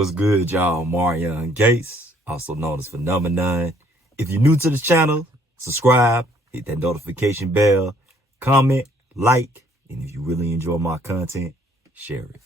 What's good, y'all? Marion Gates, also known as Phenomenon. If you're new to the channel, subscribe, hit that notification bell, comment, like, and if you really enjoy my content, share it.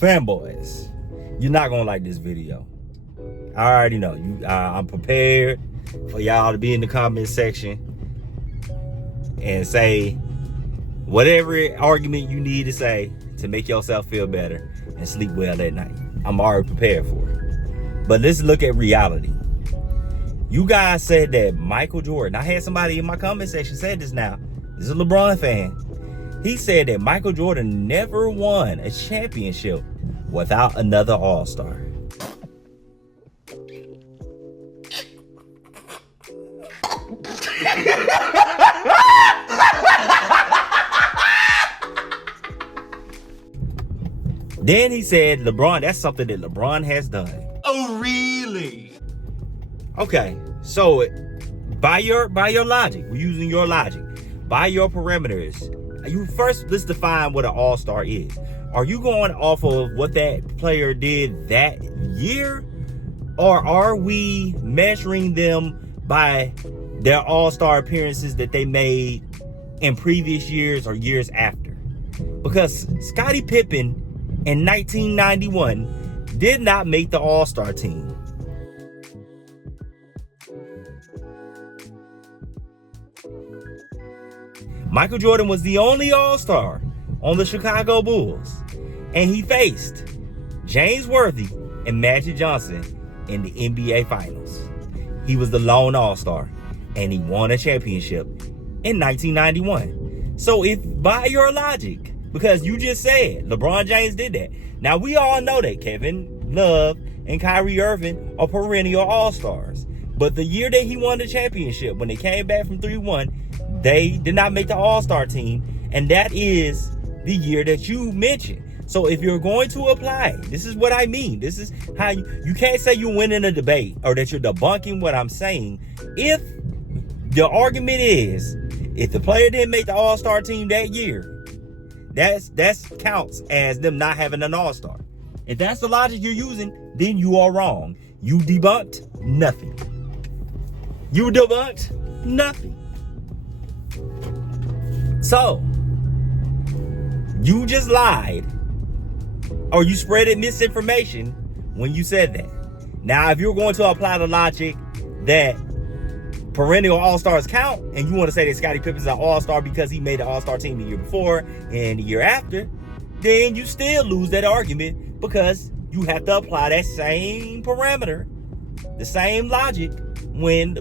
Fanboys, you're not gonna like this video. I already know. I'm prepared for y'all to be in the comment section and say whatever argument you need to say to make yourself feel better and sleep well at night. I'm already prepared for it. But let's look at reality. You guys said that Michael Jordan, I had somebody in my comment section said this now. This is a LeBron fan. He said that Michael Jordan never won a championship without another All-Star. Then he said, LeBron, that's something that LeBron has done. Oh, really? Okay, so by your logic, we're using your logic, by your parameters, let's define what an all-star is. Are you going off of what that player did that year? Or are we measuring them by their all-star appearances that they made in previous years or years after? Because Scottie Pippen in 1991 did not make the all-star team. Michael Jordan was the only all-star on the Chicago Bulls, and he faced James Worthy and Magic Johnson in the NBA Finals. He was the lone all-star, and he won a championship in 1991. So if by your logic, because you just said LeBron James did that. Now we all know that Kevin Love and Kyrie Irving are perennial all-stars. But the year that he won the championship, when they came back from 3-1, they did not make the all-star team, and that is the year that you mentioned. So if you're going to apply, this is what I mean. This is how you can't say you're winning a debate or that you're debunking what I'm saying. If the argument is, if the player didn't make the all-star team that year, that counts as them not having an all-star. If that's the logic you're using, then you are wrong. You debunked nothing. You debunked nothing. So, you just lied, or you spreaded misinformation when you said that. Now, if you're going to apply the logic that perennial all-stars count, and you want to say that Scottie Pippen's an all-star because he made the all-star team the year before and the year after, then you still lose that argument because you have to apply that same parameter, the same logic when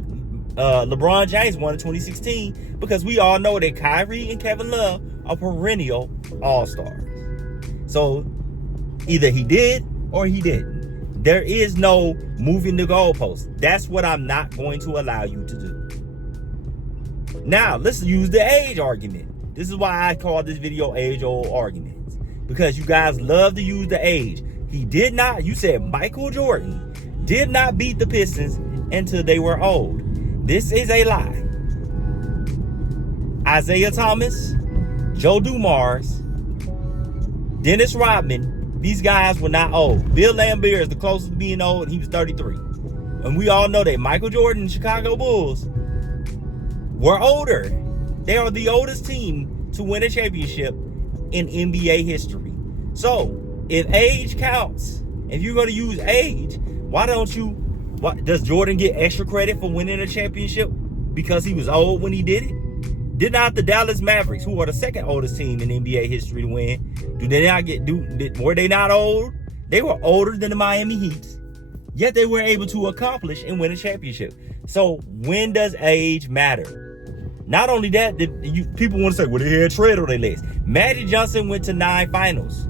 LeBron James won in 2016, because we all know that Kyrie and Kevin Love are perennial all-stars. So either he did or he didn't. There is no moving the goalpost. That's what I'm not going to allow you to do. Now, let's use the age argument. This is why I call this video age-old arguments, because you guys love to use the age. He did not, you said Michael Jordan did not beat the Pistons until they were old. This is a lie. Isaiah Thomas, Joe Dumars, Dennis Rodman, these guys were not old. Bill Laimbeer is the closest to being old, and he was 33. And we all know that Michael Jordan and Chicago Bulls were older. They are the oldest team to win a championship in NBA history. So, if age counts, if you're going to use age, does Jordan get extra credit for winning a championship because he was old when he did it? Did not the Dallas Mavericks, who are the second oldest team in NBA history to win, were they not old? They were older than the Miami Heat, yet they were able to accomplish and win a championship. So when does age matter? Not only that, people want to say, well, they had tread on their legs. Magic Johnson went to 9 finals.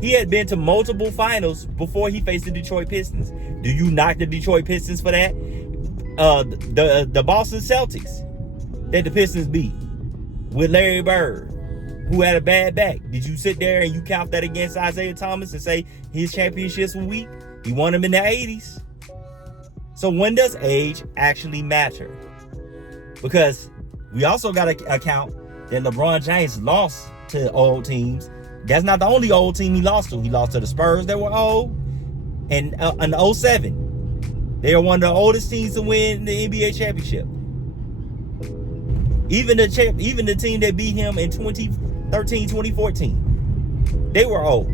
He had been to multiple finals before he faced the Detroit Pistons. Do you knock the Detroit Pistons for that? The Boston Celtics that the Pistons beat with Larry Bird, who had a bad back. Did you sit there and you count that against Isaiah Thomas and say his championships were weak? He won them in the 80s. So when does age actually matter? Because we also got to account that LeBron James lost to old teams. That's not the only old team he lost to. He lost to the Spurs that were old. And in 07, they are one of the oldest teams to win the NBA championship. Even the team that beat him in 2013, 2014, they were old.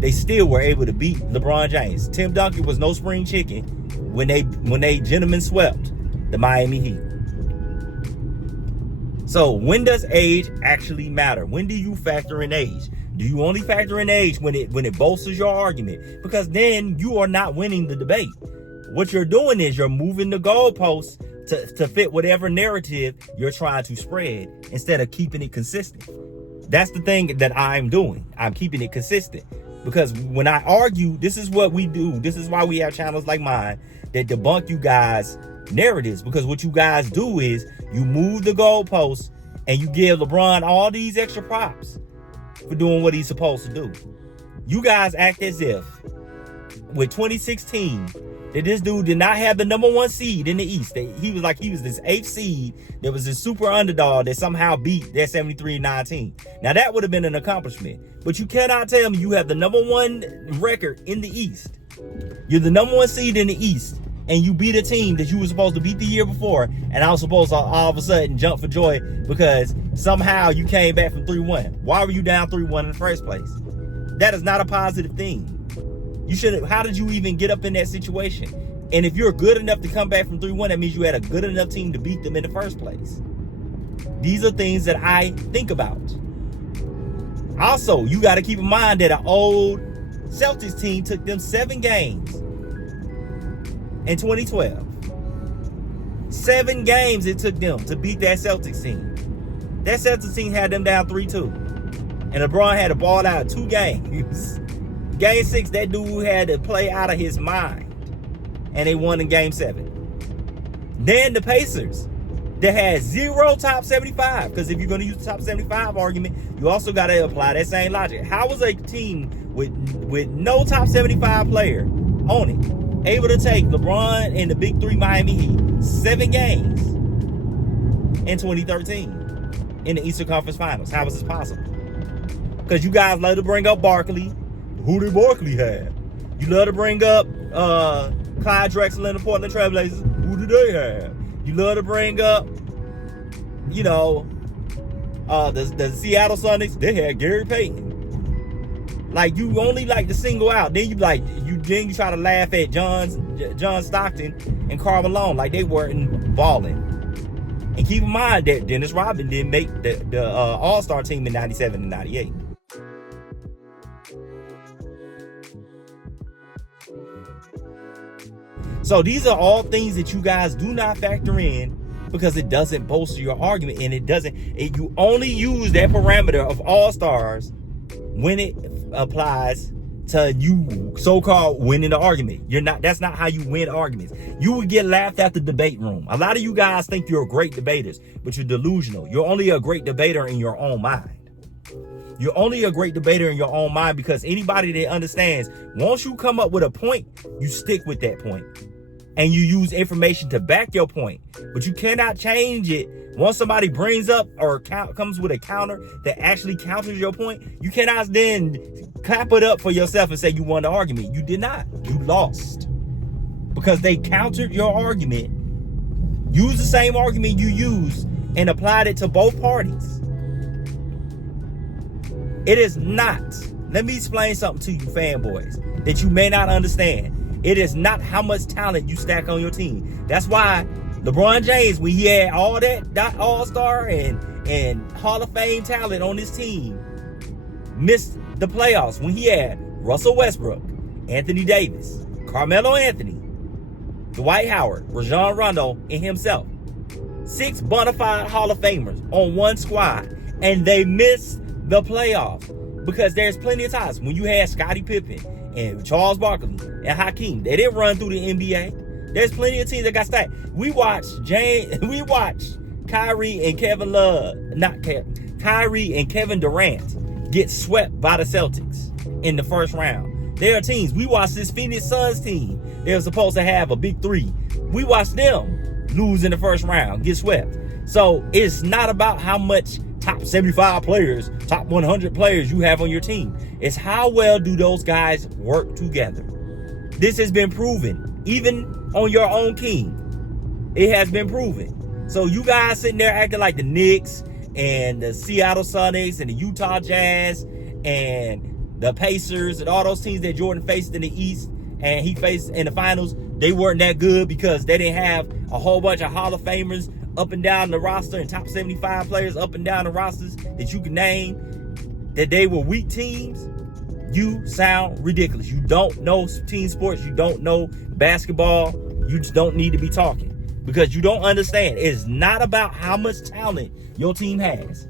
They still were able to beat LeBron James. Tim Duncan was no spring chicken when they gentlemen swept the Miami Heat. So when does age actually matter? When do you factor in age? Do you only factor in age when it bolsters your argument? Because then you are not winning the debate. What you're doing is you're moving the goalposts to fit whatever narrative you're trying to spread instead of keeping it consistent. That's the thing that I'm doing. I'm keeping it consistent. Because when I argue, this is what we do. This is why we have channels like mine that debunk you guys' narratives. Because what you guys do is you move the goalposts and you give LeBron all these extra props for doing what he's supposed to do. You guys act as if with 2016 that this dude did not have the number 1 seed in the East. That he was this 8th seed that was this super underdog that somehow beat that 73-19. Now that would have been an accomplishment. But you cannot tell me you have the number 1 record in the East. You're the number 1 seed in the East. And you beat a team that you were supposed to beat the year before. And I was supposed to all of a sudden jump for joy because somehow you came back from 3-1. Why were you down 3-1 in the first place? That is not a positive thing. How did you even get up in that situation? And if you're good enough to come back from 3-1, that means you had a good enough team to beat them in the first place. These are things that I think about. Also, you got to keep in mind that an old Celtics team took them 7 games in 2012. 7 games it took them to beat that Celtics team. That Celtics team had them down 3-2. And LeBron had to ball out 2 games. Game 6, that dude had to play out of his mind. And they won in Game 7. Then the Pacers, that had 0 top 75. Because if you're going to use the top 75 argument, you also got to apply that same logic. How was a team with no top 75 player on it able to take LeBron and the Big 3 Miami Heat 7 games in 2013 in the Eastern Conference Finals? How was this possible? Because you guys love to bring up Barkley. Who did Barkley have? You love to bring up Clyde Drexler and the Portland Trailblazers. Who did they have? You love to bring up, the Seattle Sonics. They had Gary Payton. Like, you only like to single out. Then you try to laugh at John Stockton and Karl Malone like they weren't balling. And keep in mind that Dennis Rodman didn't make the All-Star team in 97 and 98. So these are all things that you guys do not factor in because it doesn't bolster your argument, and you only use that parameter of all-stars when it applies to you so-called winning the argument. That's not how you win arguments. You would get laughed at the debate room. A lot of you guys think you're great debaters, but you're delusional. You're only a great debater in your own mind. You're only a great debater in your own mind because anybody that understands, once you come up with a point, you stick with that point. And you use information to back your point. But you cannot change it. Once somebody brings up or comes with a counter that actually counters your point, you cannot then clap it up for yourself and say you won the argument. You did not. You lost. Because they countered your argument, used the same argument you used, and applied it to both parties. It is not. Let me explain something to you fanboys that you may not understand. It is not how much talent you stack on your team. That's why LeBron James, when he had all that all-star and Hall of Fame talent on his team, missed the playoffs when he had Russell Westbrook, Anthony Davis, Carmelo Anthony, Dwight Howard, Rajon Rondo, and himself. 6 bona fide Hall of Famers on one squad, and they missed the playoffs. Because there's plenty of times when you had Scottie Pippen and Charles Barkley and Hakeem, they didn't run through the NBA. There's plenty of teams that got stacked. We watched Kyrie and Kyrie and Kevin Durant get swept by the Celtics in the first round. There are teams. We watched this Phoenix Suns team. They were supposed to have a big three. We watched them lose in the first round, get swept. So it's not about how much top 75 players, top 100 players you have on your team. It's how well do those guys work together. This has been proven, even on your own team. It has been proven. So you guys sitting there acting like the Knicks and the Seattle Sonics and the Utah Jazz and the Pacers and all those teams that Jordan faced in the East and he faced in the finals, they weren't that good because they didn't have a whole bunch of Hall of Famers up and down the roster and top 75 players up and down the rosters that you can name, that they were weak teams. You sound ridiculous. You don't know team sports. You don't know basketball. You just don't need to be talking because you don't understand. It's not about how much talent your team has.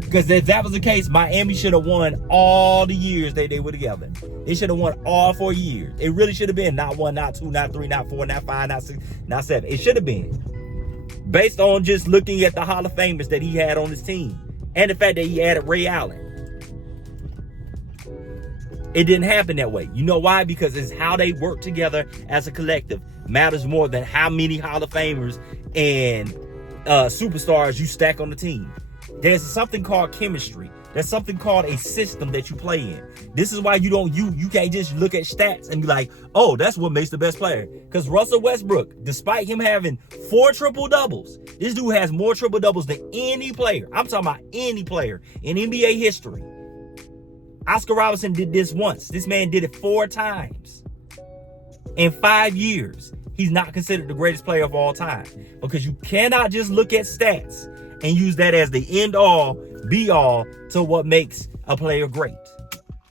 Because if that was the case, Miami should have won all the years they were together. They should have won all 4 years. It really should have been not 1, not 2, not 3, not 4, not 5, not 6, not 7. It should have been. Based on just looking at the Hall of Famers that he had on his team and the fact that he added Ray Allen. It didn't happen that way. You know why? Because it's how they work together as a collective matters more than how many Hall of Famers and superstars you stack on the team. There's something called chemistry. There's something called a system that you play in. This is why you can't just look at stats and be like, oh, that's what makes the best player. Because Russell Westbrook, despite him having 4 triple-doubles, this dude has more triple-doubles than any player. I'm talking about any player in NBA history. Oscar Robertson did this once. This man did it 4 times. In 5 years, he's not considered the greatest player of all time. Because you cannot just look at stats and use that as the end-all, be-all to what makes a player great.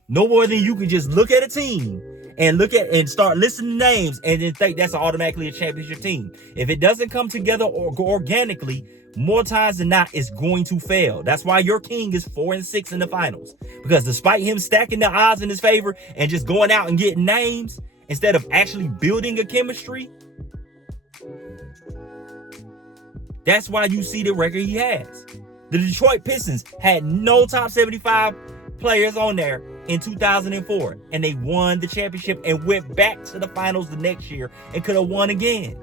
No more than you can just look at a team and look at and start listening to names and then think that's automatically a championship team. If it doesn't come together or go organically, more times than not, it's going to fail. That's why your king is 4-6 in the finals. Because despite him stacking the odds in his favor and just going out and getting names instead of actually building a chemistry, that's why you see the record he has. The Detroit Pistons had no top 75 players on there in 2004, and they won the championship and went back to the finals the next year and could have won again.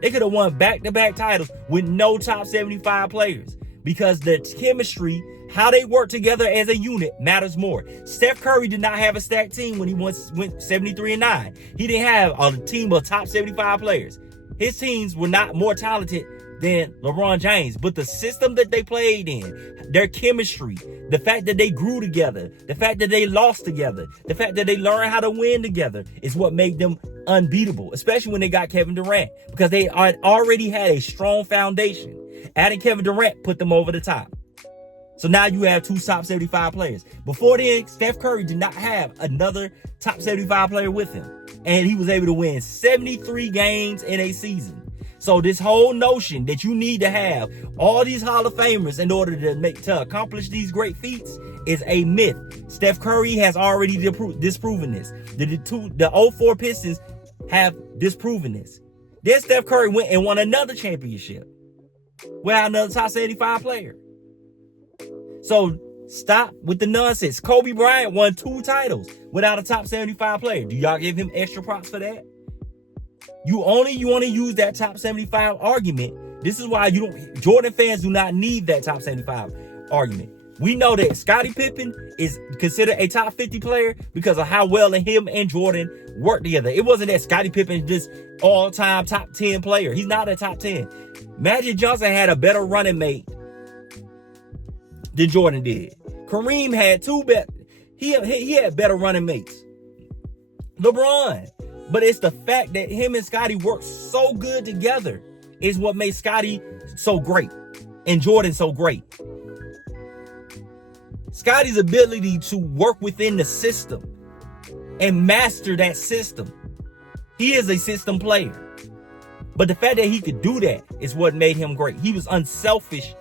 They could have won back-to-back titles with no top 75 players because the chemistry, how they work together as a unit, matters more. Steph Curry did not have a stacked team when he went 73-9. He didn't have a team of top 75 players. His teams were not more talented than LeBron James, but the system that they played in, their chemistry, the fact that they grew together, the fact that they lost together, the fact that they learned how to win together is what made them unbeatable, especially when they got Kevin Durant, because they already had a strong foundation. Adding Kevin Durant put them over the top. So now you have 2 top 75 players. Before then, Steph Curry did not have another top 75 player with him, and he was able to win 73 games in a season. So this whole notion that you need to have all these Hall of Famers in order to accomplish these great feats is a myth. Steph Curry has already disproven this. The 04 Pistons have disproven this. Then Steph Curry went and won another championship without another top 75 player. So stop with the nonsense. Kobe Bryant won 2 titles without a top 75 player. Do y'all give him extra props for that? You want to use that top 75 argument. This is why Jordan fans do not need that top 75 argument. We know that Scottie Pippen is considered a top 50 player because of how well him and Jordan work together. It wasn't that Scottie Pippen is just all-time top 10 player. He's not a top 10. Magic Johnson had a better running mate than Jordan did. Kareem had he had better running mates. LeBron. But it's the fact that him and Scottie work so good together is what made Scottie so great and Jordan so great. Scottie's ability to work within the system and master that system. He is a system player. But the fact that he could do that is what made him great. He was unselfish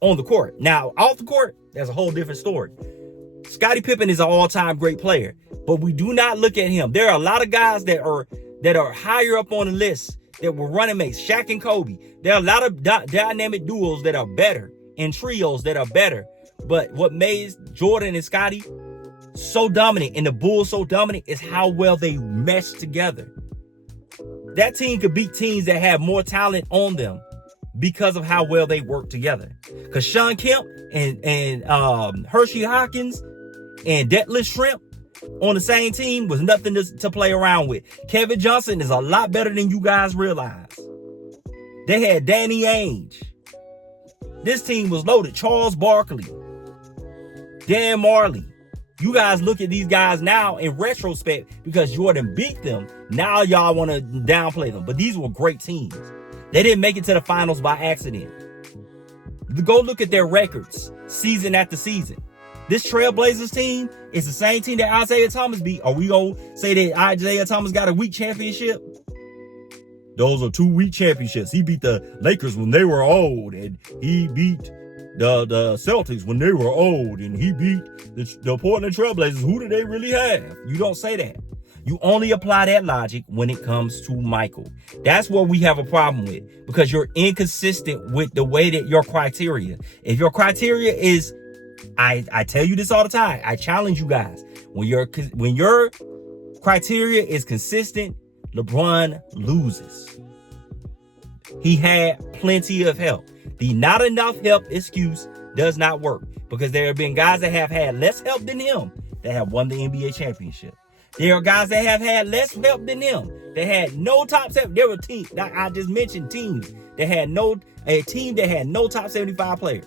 on the court. Now, off the court, that's a whole different story. Scottie Pippen is an all-time great player, but we do not look at him. There are a lot of guys that are higher up on the list that were running mates, Shaq and Kobe. There are a lot of dynamic duos that are better and trios that are better. But what made Jordan and Scottie so dominant and the Bulls so dominant is how well they mesh together. That team could beat teams that have more talent on them because of how well they work together. Because Sean Kemp and Hershey Hawkins and Detlef Shrimp on the same team was nothing to play around with. Kevin Johnson is a lot better than you guys realize. They had Danny Ainge. This team was loaded. Charles Barkley, Dan Marley. You guys look at these guys now in retrospect because Jordan beat them. Now y'all want to downplay them. But these were great teams. They didn't make it to the finals by accident. Go look at their records season after season. This Trailblazers team is the same team that Isaiah Thomas beat. Are we going to say that Isaiah Thomas got a weak championship? Those are 2 weak championships. He beat the Lakers when they were old, and he beat the Celtics when they were old, and he beat the Portland Trailblazers. Who do they really have? You don't say that. You only apply that logic when it comes to Michael. That's what we have a problem with, because you're inconsistent with the way that your criteria. If your criteria is, I tell you this all the time, I challenge you guys. When your criteria is consistent, LeBron loses. He had plenty of help. The not enough help excuse does not work, because there have been guys that have had less help than him that have won the NBA championship. There are guys that have had less help than him that had no top 7. There were teams, I just mentioned teams that had a team that had no top 75 player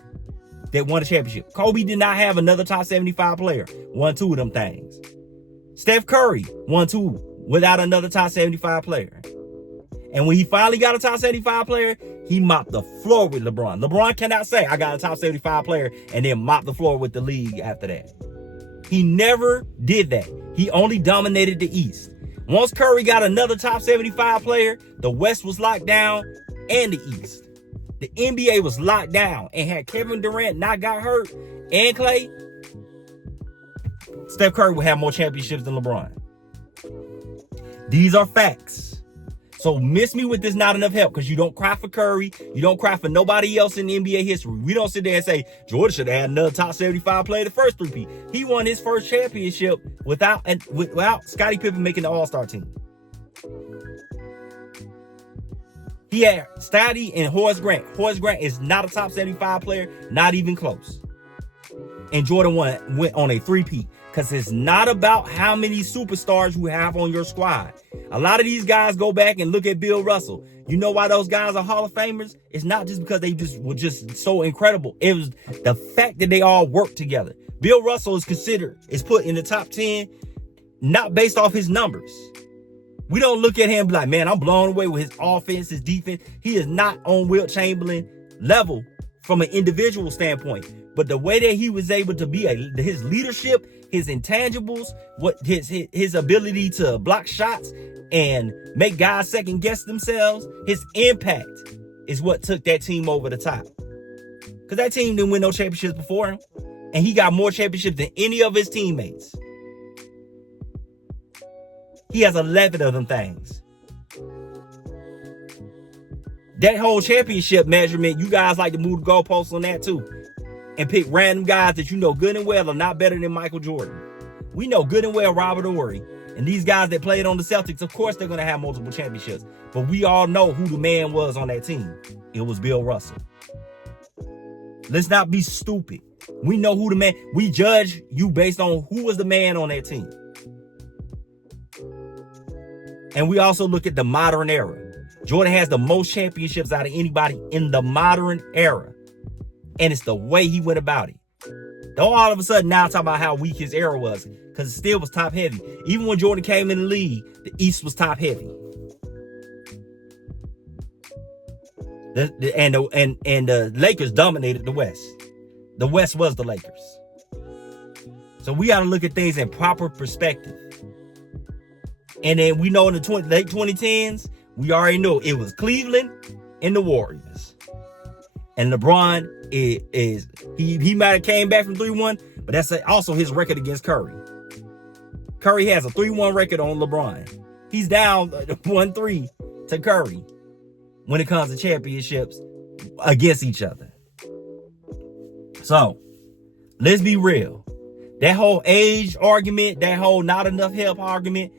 that won a championship. Kobe did not have another top 75 player. Won 2 of them things. Steph Curry won 2 without another top 75 player. And when he finally got a top 75 player, he mopped the floor with LeBron. LeBron cannot say, I got a top 75 player, and then mop the floor with the league after that. He never did that. He only dominated the East. Once Curry got another top 75 player, the West was locked down and the East. The NBA was locked down, and had Kevin Durant not got hurt and Clay, Steph Curry would have more championships than LeBron. These are facts. So miss me with this not enough help, because you don't cry for Curry. You don't cry for nobody else in the NBA history. We don't sit there and say, Jordan should have had another top 75 player the first 3P. He won his first championship without Scottie Pippen making the All-Star team. He had Scottie and Horace Grant. Horace Grant is not a top 75 player, not even close. And Jordan went on a 3P. Because it's not about how many superstars you have on your squad. A lot of these guys go back and look at Bill Russell. You know why those guys are Hall of Famers? It's not just because they were just so incredible. It was the fact that they all worked together. Bill Russell is put in the top 10, not based off his numbers. We don't look at him and be like, man, I'm blown away with his offense, his defense. He is not on Wilt Chamberlain level from an individual standpoint. But the way that he was able to be his leadership, his intangibles, what his ability to block shots and make guys second guess themselves, his impact is what took that team over the top. Because that team didn't win no championships before him, and he got more championships than any of his teammates. He has 11 of them things. That whole championship measurement, you guys like to move the goalposts on that too. And pick random guys that you know good and well are not better than Michael Jordan. We know good and well Robert Horry. And these guys that played on the Celtics, of course they're going to have multiple championships. But we all know who the man was on that team. It was Bill Russell. Let's not be stupid. We know who the man. We judge you based on who was the man on that team. And we also look at the modern era. Jordan has the most championships out of anybody in the modern era. And it's the way he went about it. Don't all of a sudden now talk about how weak his era was, because it still was top heavy. Even when Jordan came in the league, the East was top heavy. And the Lakers dominated the West. The West was the Lakers. So we got to look at things in proper perspective. And then we know in the late 2010s, we already know it was Cleveland and the Warriors. And LeBron he might have came back from 3-1, But that's also his record against Curry. Curry has a 3-1 record on LeBron. He's down 1-3 to Curry when it comes to championships against each other. So, let's be real. That whole age argument, that whole not enough help argument,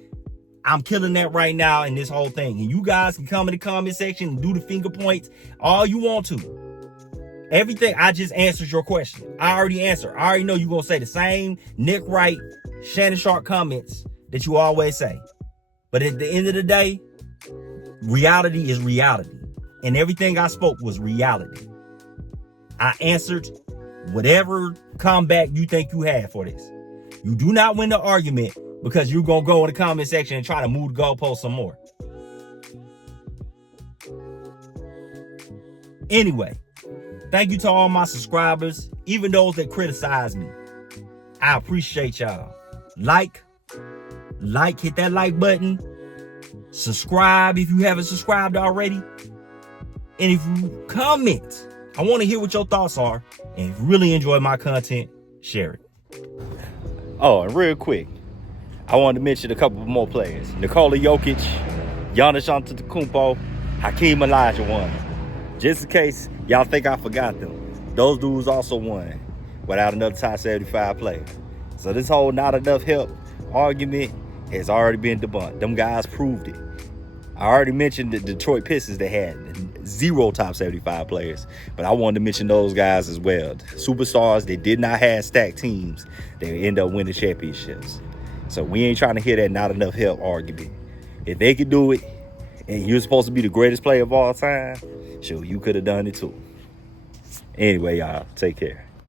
I'm killing that right now in this whole thing. And you guys can come in the comment section and do the finger points all you want to. Everything, I just answered your question. I already answered. I already know you're going to say the same Nick Wright, Shannon Sharp comments that you always say. But at the end of the day, reality is reality. And everything I spoke was reality. I answered whatever comeback you think you have for this. You do not win the argument because you're going to go in the comment section and try to move the goalpost some more. Anyway, thank you to all my subscribers, even those that criticize me. I appreciate y'all. Like, hit that like button. Subscribe if you haven't subscribed already. And if you comment, I want to hear what your thoughts are. And if you really enjoy my content, share it. Oh, and real quick, I wanted to mention a couple more players. Nikola Jokic, Giannis Antetokounmpo, Hakeem Olajuwon. Just in case y'all think I forgot them, those dudes also won without another top 75 player. So this whole not enough help argument has already been debunked. Them guys proved it. I already mentioned the Detroit Pistons that had 0 top 75 players, but I wanted to mention those guys as well. Superstars that did not have stacked teams that end up winning championships. So we ain't trying to hear that not enough help argument. If they could do it, and you're supposed to be the greatest player of all time, sure, you could have done it too. Anyway, y'all, take care.